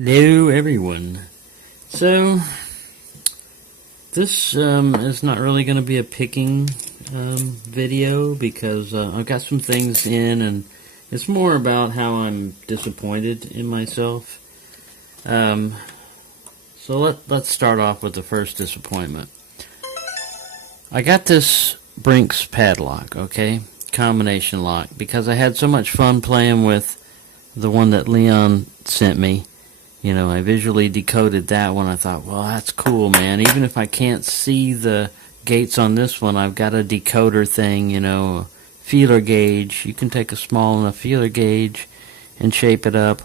Hello everyone. So this is not really going to be a picking video because I've got some things in, and it's more about how I'm disappointed in myself. So let's start off with the first disappointment. I got this Brinks padlock, okay, combination lock, because I had so much fun playing with the one that Leon sent me. You know, I visually decoded that one. I thought, well, that's cool, man. Even if I can't see the gates on this one, I've got a decoder thing, you know, a feeler gauge. You can take a small enough feeler gauge and shape it up.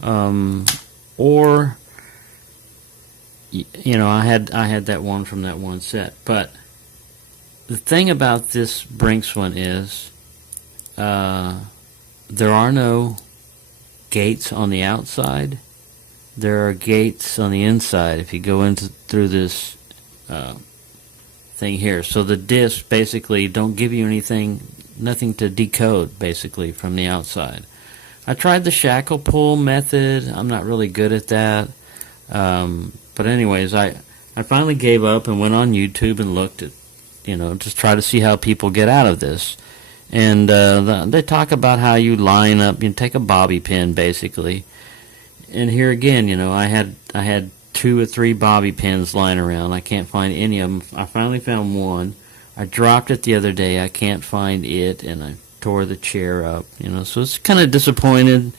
Or, you know, I had that one from that one set. But the thing about this Brinks one is there are no gates on the outside. There are gates on the inside if you go through this thing here. So the discs basically don't give you nothing to decode basically from the outside. I tried the shackle pull method. I'm not really good at that. But anyways, I finally gave up and went on YouTube and looked at, you know, just try to see how people get out of this. And they talk about how you line up, you take a bobby pin basically. And here again, you know, I had 2 or 3 bobby pins lying around. I can't find any of them. I finally found one. I dropped it the other day. I can't find it, and I tore the chair up. You know, so it's kind of disappointed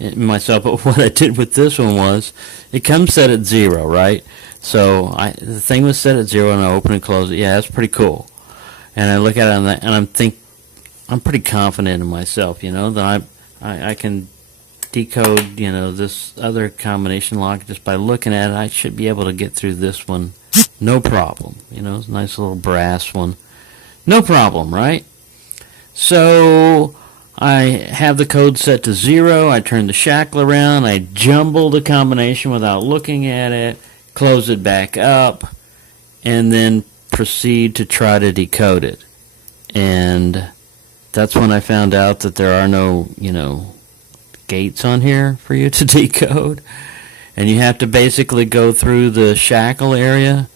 in myself. But what I did with this one was, it comes set at 0, right? So the thing was set at 0, and I open and close it. Yeah, that's pretty cool. And I look at it, and I'm pretty confident in myself. You know, that I can decode, you know, this other combination lock just by looking at it. I should be able to get through this one no problem. You know, it's a nice little brass one, no problem, right? So I have the code set to 0. I turn the shackle around, I jumble the combination without looking at it, close it back up, and then proceed to try to decode it. And that's when I found out that there are no, you know, gates on here for you to decode, and you have to basically go through the shackle area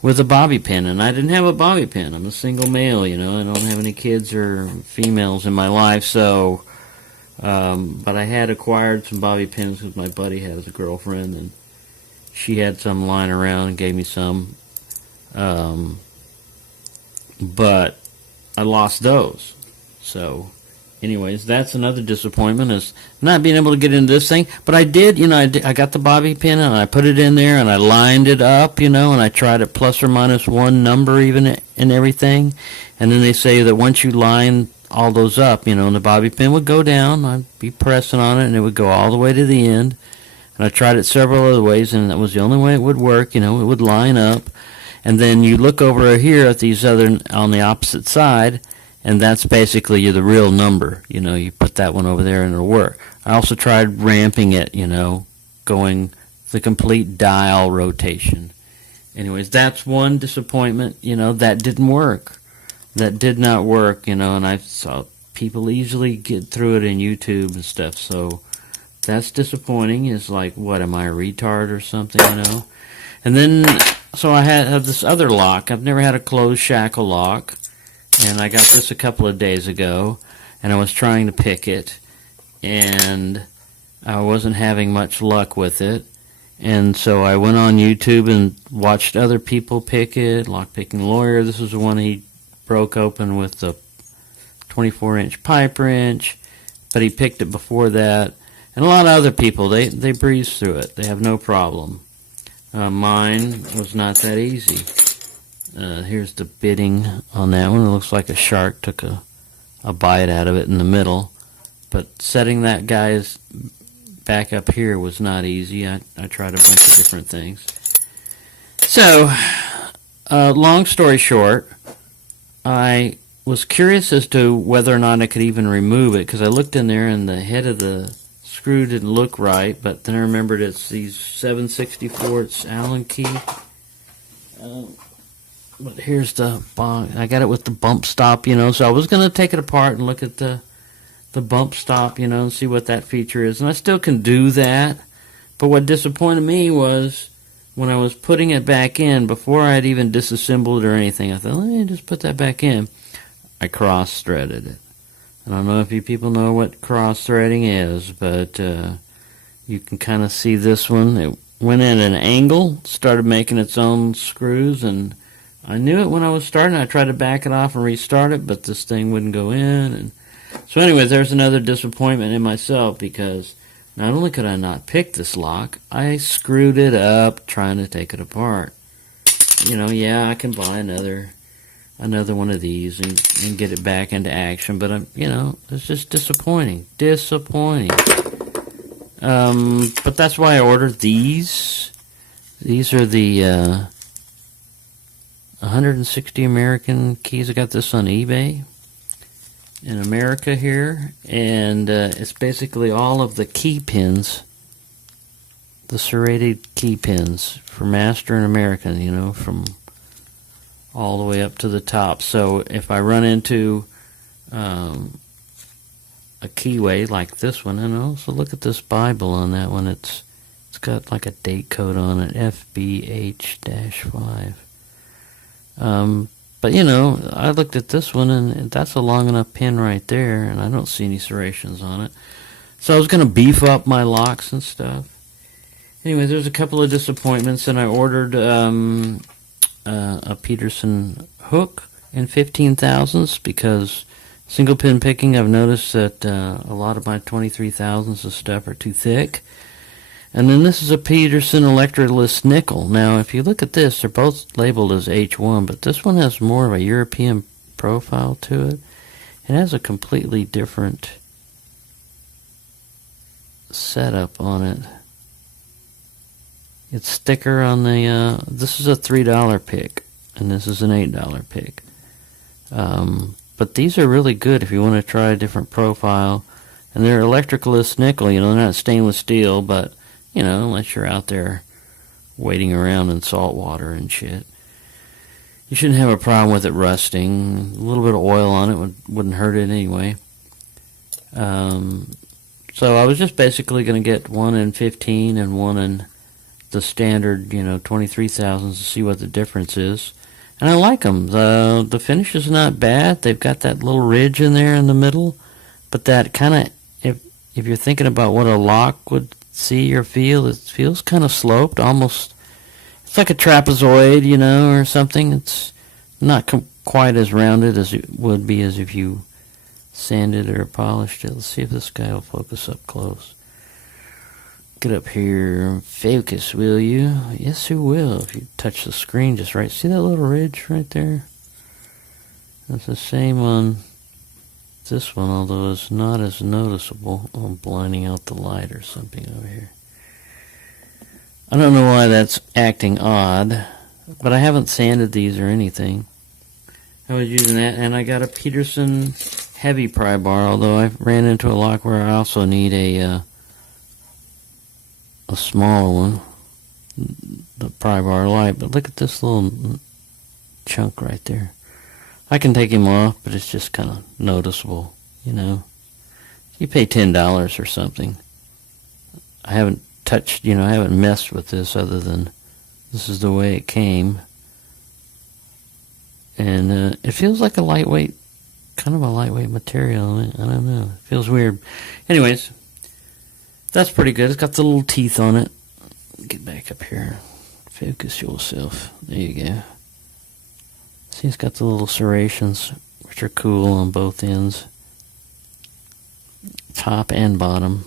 with a bobby pin. And I didn't have a bobby pin. I'm a single male, you know, I don't have any kids or females in my life, so but I had acquired some bobby pins because my buddy has a girlfriend, and she had some lying around and gave me some, but I lost those. So anyways, that's another disappointment, is not being able to get into this thing. But I did, you know, I got the bobby pin and I put it in there and I lined it up, you know, and I tried it plus or minus 1 number even and everything. And then they say that once you line all those up, you know, and the bobby pin would go down, I'd be pressing on it and it would go all the way to the end. And I tried it several other ways, and that was the only way it would work, you know, it would line up. And then you look over here at these other, on the opposite side, and that's basically the real number. You know, you put that one over there and it'll work. I also tried ramping it, you know, going the complete dial rotation. Anyways, that's one disappointment, you know, that didn't work. That did not work, you know, and I saw people easily get through it in YouTube and stuff, so that's disappointing. Is like, what, am I a retard or something, you know? And then, so I have this other lock. I've never had a closed shackle lock. And I got this a couple of days ago, and I was trying to pick it, and I wasn't having much luck with it. And so I went on YouTube and watched other people pick it. Lockpicking Lawyer, this was the one he broke open with the 24-inch pipe wrench, but he picked it before that. And a lot of other people, they breeze through it. They have no problem. Mine was not that easy. Here's the bitting on that one. It looks like a shark took a bite out of it in the middle. But setting that guy's back up here was not easy. I tried a bunch of different things. So, long story short, I was curious as to whether or not I could even remove it, because I looked in there and the head of the screw didn't look right, but then I remembered it's these 7/64 Allen key. But here's the, I got it with the bump stop, you know, so I was going to take it apart and look at the bump stop, you know, and see what that feature is. And I still can do that, But what disappointed me was when I was putting it back in, before I had even disassembled it or anything, I thought, let me just put that back in. I cross-threaded it. I don't know if you people know what cross-threading is, but you can kind of see this one. It went at an angle, started making its own screws, and I knew it when I was starting. I tried to back it off and restart it, but this thing wouldn't go in. And so anyways, there's another disappointment in myself, because not only could I not pick this lock, I screwed it up trying to take it apart. You know, yeah, I can buy another one of these and get it back into action, but you know, it's just disappointing. But that's why I ordered these. These are the 160 American keys. I got this on eBay in America here, and it's basically all of the key pins, the serrated key pins for Master and American, you know, from all the way up to the top. So if I run into a keyway like this one, and also look at this Bible on that one, it's got like a date code on it, FBH-5. But, you know, I looked at this one, and that's a long enough pin right there, and I don't see any serrations on it. So I was going to beef up my locks and stuff. Anyway, there's a couple of disappointments, and I ordered a Peterson hook in 15,000ths, because single pin picking, I've noticed that a lot of my 23,000ths of stuff are too thick. And then this is a Peterson electroless nickel. Now, if you look at this, they're both labeled as H1, but this one has more of a European profile to it. It has a completely different setup on it. It's thicker on the, this is a $3 pick, and this is an $8 pick. But these are really good if you want to try a different profile. And they're electroless nickel, you know, they're not stainless steel, but you know, unless you're out there wading around in salt water and shit, you shouldn't have a problem with it rusting. A little bit of oil on it wouldn't hurt it anyway. So I was just basically going to get one in 15 and one in the standard, you know, 23,000s to see what the difference is. And I like them. The finish is not bad. They've got that little ridge in there in the middle, but that kind of, if you're thinking about what a lock would see or feel, it feels kind of sloped, almost. It's like a trapezoid, you know, or something. It's not quite as rounded as it would be as if you sanded or polished it. Let's see if this guy will focus up close. Get up here, focus, will you? Yes, it will. If you touch the screen just right. See that little ridge right there? That's the same on this one, although it's not as noticeable. I'm blinding out the light or something over here. I don't know why that's acting odd, but I haven't sanded these or anything. I was using that, and I got a Peterson heavy pry bar, although I ran into a lock where I also need a smaller one, the pry bar light. But look at this little chunk right there. I can take him off, but it's just kind of noticeable, you know. You pay $10 or something. I haven't touched, you know, I haven't messed with this other than this is the way it came. And it feels like a lightweight, kind of a lightweight material. I don't know. It feels weird. Anyways, that's pretty good. It's got the little teeth on it. Get back up here. Focus yourself. There you go. See, it's got the little serrations, which are cool on both ends. Top and bottom.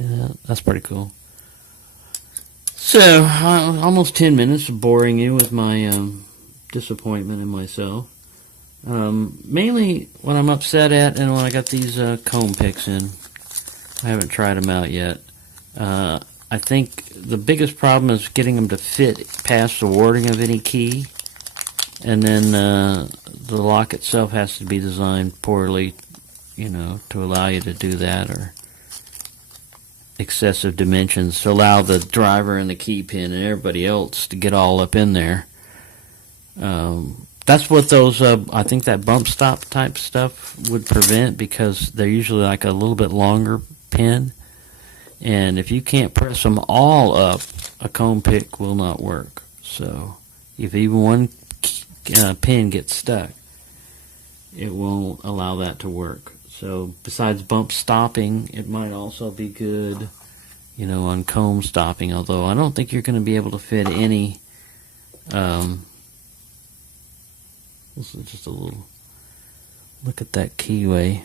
Yeah, that's pretty cool. So, almost 10 minutes of boring you with my disappointment in myself. Mainly what I'm upset at, and when I got these comb picks in, I haven't tried them out yet. I think the biggest problem is getting them to fit past the warding of any key. And then the lock itself has to be designed poorly, you know, to allow you to do that, or excessive dimensions to allow the driver and the key pin and everybody else to get all up in there. That's what those, I think that bump stop type stuff would prevent, because they're usually like a little bit longer pin. And if you can't press them all up, a comb pick will not work. So if even one pin gets stuck, it won't allow that to work. So besides bump stopping, it might also be good, on comb stopping, although I don't think you're going to be able to fit any. This is just a little look at that keyway.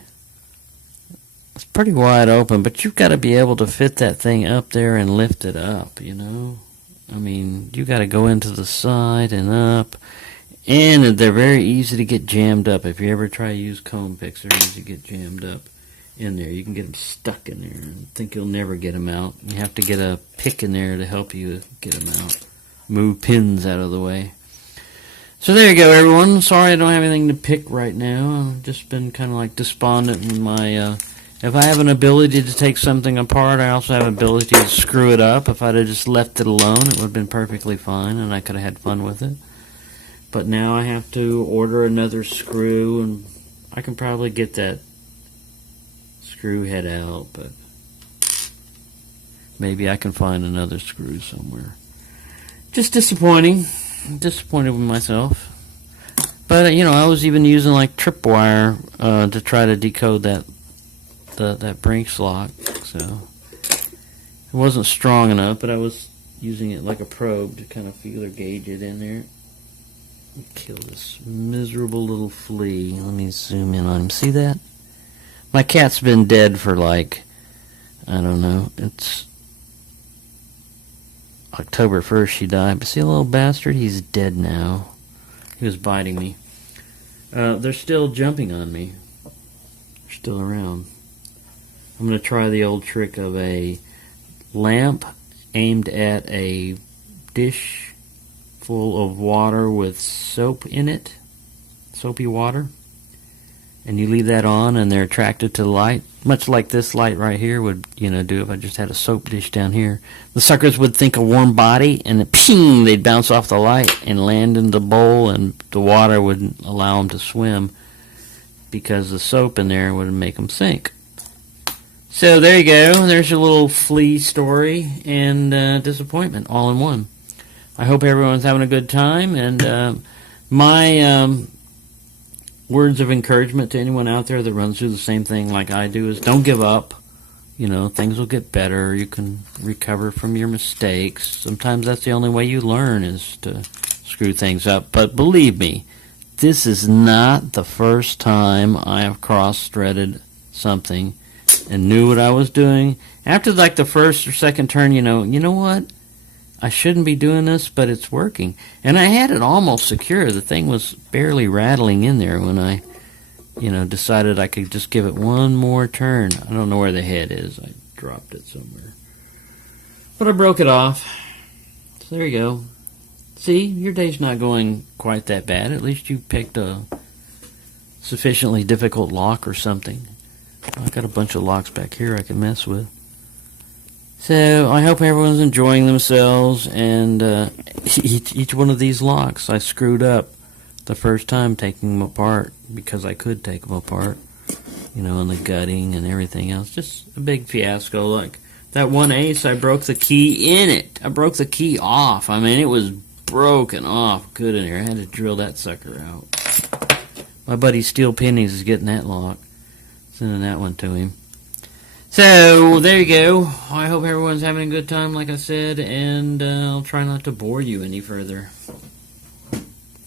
It's pretty wide open, but you've got to be able to fit that thing up there and lift it up, I mean, you got to go into the side and up, and they're very easy to get jammed up. If you ever try to use comb picks, they're easy to get jammed up in there. You can get them stuck in there and think you'll never get them out. You have to get a pick in there to help you get them out. Move pins out of the way. So there you go, everyone. Sorry I don't have anything to pick right now. I've just been kind of like despondent in my... if I have an ability to take something apart, I also have an ability to screw it up. If I'd have just left it alone, it would have been perfectly fine, and I could have had fun with it. But now I have to order another screw, and I can probably get that screw head out, but maybe I can find another screw somewhere. Just disappointing. I'm disappointed with myself. But, I was even using like tripwire to try to decode that Brinks lock, so it wasn't strong enough, but I was using it like a probe to kind of feel or gauge it in there. Kill this miserable little flea. Let me zoom in on him. See that? My cat's been dead for like, I don't know, it's October 1st she died, but see a little bastard? He's dead now. He was biting me. They're still jumping on me. They're still around. I'm going to try the old trick of a lamp aimed at a dish full of water with soap in it, soapy water, and you leave that on and they're attracted to the light, much like this light right here would, do if I just had a soap dish down here. The suckers would think a warm body, and ping, they'd bounce off the light and land in the bowl, and the water wouldn't allow them to swim because the soap in there would make them sink. So there you go. There's your little flea story and disappointment all in one. I hope everyone's having a good time, and my words of encouragement to anyone out there that runs through the same thing like I do is don't give up. Things will get better. You can recover from your mistakes. Sometimes that's the only way you learn is to screw things up. But believe me, this is not the first time I have cross-threaded something and knew what I was doing. After like the first or second turn, you know what? I shouldn't be doing this, but it's working. And I had it almost secure. The thing was barely rattling in there when I, decided I could just give it one more turn. I don't know where the head is. I dropped it somewhere. But I broke it off. So there you go. See, your day's not going quite that bad. At least you picked a sufficiently difficult lock or something. I've got a bunch of locks back here I can mess with. So I hope everyone's enjoying themselves, and each one of these locks I screwed up the first time taking them apart because I could take them apart, and the gutting and everything else. Just a big fiasco. Like that one ace, I broke the key in it. I broke the key off. I mean, it was broken off good in there. I had to drill that sucker out. My buddy Steel Pennies is getting that lock. Sending that one to him. So, there you go. I hope everyone's having a good time, like I said, and I'll try not to bore you any further.